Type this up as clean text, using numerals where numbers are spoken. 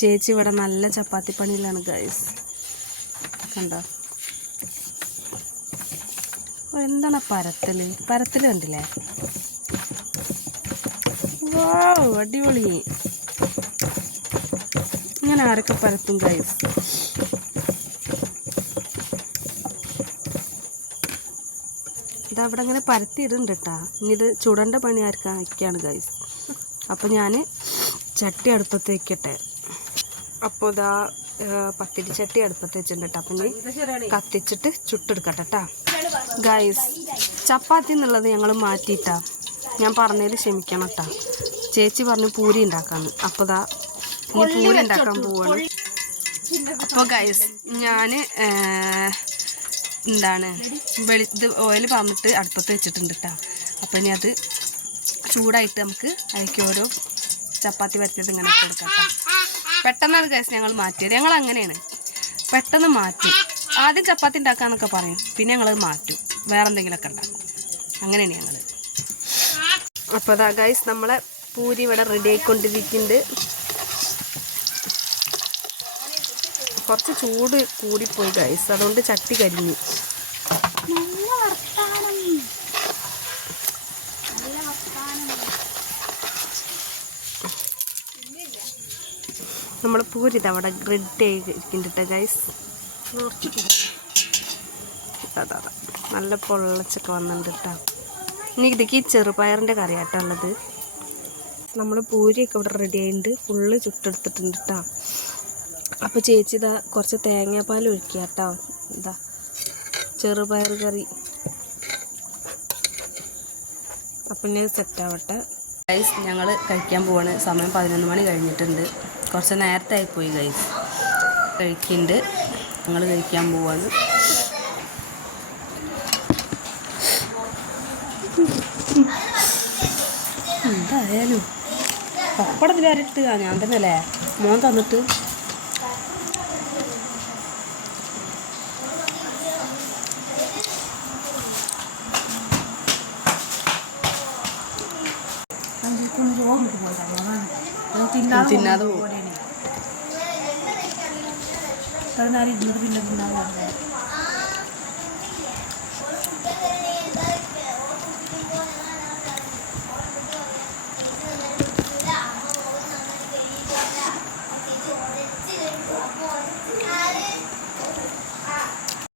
ചേച്ചി ഇവിടെ നല്ല ചപ്പാത്തി പണിയിലാണ് ഗൈസ്. കണ്ടോ എന്താണ് പരത്തല് കണ്ടില്ലേ? വാവ് അടിപൊളി. ഇങ്ങനെ ആരൊക്കെ പരത്തും ഗൈസ്? ഇതവിടെ ഇങ്ങനെ പരത്തിയിടുന്നുണ്ട് കേട്ടാ. ഇനി ഇത് ചുടണ്ട പണി ആർക്കാ വയ്ക്കാണ് ഗൈസ്. അപ്പം ഞാൻ ചട്ടി അടുപ്പത്ത് വയ്ക്കട്ടെ. അപ്പോൾ ഇതാ പത്തിരി ചട്ടി അടുപ്പത്ത് വെച്ചിട്ടുണ്ട് കേട്ടോ. അപ്പം ഇനി കത്തിച്ചിട്ട് ചുട്ടെടുക്കട്ടെ കേട്ടാ ഗൈസ്. ചപ്പാത്തി എന്നുള്ളത് ഞങ്ങൾ മാറ്റിയിട്ടാ. ഞാൻ പറഞ്ഞതിൽ ക്ഷമിക്കണം കേട്ടാ. ചേച്ചി പറഞ്ഞു പൂരി ഉണ്ടാക്കാന്ന്. അപ്പോൾ ഇതാ ഇനി പൂരി ഉണ്ടാക്കാൻ പോവാണ്. അപ്പോൾ ഗൈസ് ഞാൻ ഇത് ഓയിൽ പറഞ്ഞിട്ട് അടുപ്പത്ത് വെച്ചിട്ടുണ്ട് കേട്ടോ. അപ്പോൾ ഇനി അത് ചൂടായിട്ട് നമുക്ക് അതിലേക്ക് ഓരോ ചപ്പാത്തി വരച്ചിട്ട് ഇങ്ങനെ ഇട്ട് കൊടുക്കാം കേട്ടോ. പെട്ടെന്നാണ് ഗൈസ് ഞങ്ങൾ മാറ്റിയത്. ഞങ്ങൾ അങ്ങനെയാണ്, പെട്ടെന്ന് മാറ്റും. ആദ്യം ചപ്പാത്തി ഉണ്ടാക്കാന്നൊക്കെ പറയും, പിന്നെ ഞങ്ങളത് മാറ്റും, വേറെ എന്തെങ്കിലുമൊക്കെ ഉണ്ടാക്കും. അങ്ങനെയാണ് ഞങ്ങൾ. അപ്പോൾ അതാ ഗൈസ് നമ്മളെ പൂരി ഇവിടെ റെഡി ആയിക്കൊണ്ടിരിക്കുന്നുണ്ട്. കുറച്ച് ചൂട് കൂടിപ്പോയി ഗൈസ്, അതുകൊണ്ട് ചട്ടി കരിഞ്ഞു. നമ്മൾ പൂരി ഇതവിടെ റെഡി ആയിരിക്കുന്നുണ്ട് ഗൈസ്. അതാ നല്ല പൊള്ളച്ചൊക്കെ വന്നിട്ടുണ്ട് കേട്ടോ. ഇനി ഇതിക്ക് ചെറുപയറിൻ്റെ കറിയാട്ടോ ഉള്ളത്. നമ്മൾ പൂരിയൊക്കെ ഇവിടെ റെഡി ആയിട്ടുണ്ട്, ഫുള്ള് ചുട്ടെടുത്തിട്ടുണ്ട് കേട്ടോ. അപ്പോൾ ചേച്ചി ഇതാ കുറച്ച് തേങ്ങാപ്പാൽ ഒഴിക്കുക കേട്ടോ. ഇതാ ചെറുപയർ കറി. അപ്പം ഇനി സെറ്റാവട്ടെ ഗൈസ്. ഞങ്ങൾ കഴിക്കാൻ പോവാണ്. സമയം 11 മണി കഴിഞ്ഞിട്ടുണ്ട്. കുറച്ച് നേരത്തെ ആയിപ്പോയി ഗൈസ്. കഴിക്കുന്നുണ്ട്, ഞങ്ങൾ കഴിക്കാൻ പോവാണ്. എന്തായാലും പപ്പടത്തിൽ വരട്ട് ഞാൻ തന്നെ അല്ലേ മോൻ തന്നിട്ട്. തിന്നാതെ പോകും.